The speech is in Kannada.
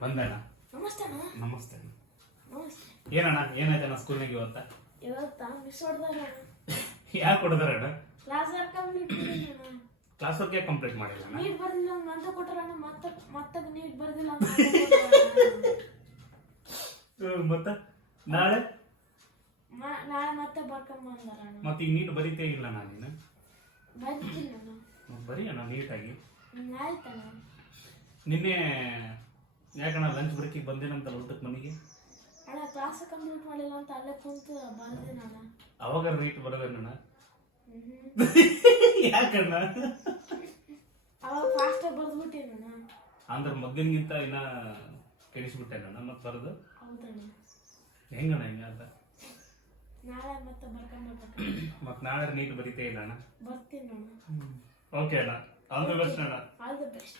ಬಂದಣ್ಣ. ನಮಸ್ತೆ ಅಣ್ಣ. ನಮಸ್ತೆ. ನಮಸ್ತೆ. ಏನಣ್ಣ ಏನಾಯ್ತಣ್ಣ ಸ್ಕೂಲ್ನಾಗ ಇವತ್ತ ಮಿಸ್ ಹೊಡೆದಾರ. ಯಾಕೆ ಹೊಡೆದಾರಣ್ಣ? ಕ್ಲಾಸ್ ವರ್ಕ್ ಕಂಪ್ಲೀಟ್ ಮಾಡಿಲ್ಲ. ಕ್ಲಾಸ್ ವರ್ಕ್ ಕಂಪ್ಲೀಟ್ ಮಾಡಿಲ್ಲ. ನೀಟ್ ಬರ್ದಿಲ್ಲ ಅಂತ ಕೊಟ್ಟರಣ್ಣ. ಮತ್ತೆ ನೀಟ್ ಬರ್ದಿಲ್ಲ ಅಂತ ಮತ್ತೆ ನಾಳೆ ಮತ್ತೆ ಬರ್ಕೊಂಡ್ ಬಂದಾರಣ್ಣ. ಮತ್ತೆ ಈಗ ನೀಟ್ ಬರೀತೇ ಇಲ್ಲ ನಾನು. ಬರ್ತಿಲ್ಲ ಬರೀ ಅಣ್ಣ ನೀಟಾಗಿ. ಆಯ್ತಣ್ಣ. ನಿನ್ನೆ ಯಾಕಣ್ಣ ಲಂಚ್ ಬ್ರೇಕಿಗೆ ಬಂದೇನಂತ ಊಟಕ್ಕೆ ಮನೆಗೆ? ಅಣ್ಣ ಕ್ಲಾಸ್ ಕಂಪ್ಲೀಟ್ ಮಾಡಿಲ್ಲ ಅಂತ ಅಲ್ಲೇ ಕುಂತು ಬರ್ದೇನಣ್ಣ. ಅವಾಗ ನೀಟ್ ಬರೋದಣ್ಣ. ಯಾಕಣ್ಣ? ಅವಾಗ ಫಾಸ್ಟ್ ಬರ್ದ್ಬಿಟ್ಟೇನಣ್ಣ. ಅಂದ್ರೆ ಮೊದಲಿನಗಿಂತ ಇನ್ನ ಕೆಡಿಸ್ಬಿಟ್ಟೇನಣ್ಣ ಮತ್ತೆ ಬರೋದು? ಹೌದಣ್ಣ. ಹೆಂಗಣ್ಣ ಹಿಂಗ ಅಂತ? ನಾಳೆ ಮತ್ತೆ ಬರ್ಕೊಂಡ್ಬರ್ಬೇಕು. ಮತ್ತೆ ನಾಳೆ ನೀಟ್ ಬರೀತೇ ಇಲ್ಲ ಅಣ್ಣ? ಬರ್ತೀನಿ ಅಣ್ಣ. ಓಕೆ ಅಣ್ಣ, ಆಲ್ ದಿ ಬೆಸ್ಟ್ ಅಣ್ಣ. All the best.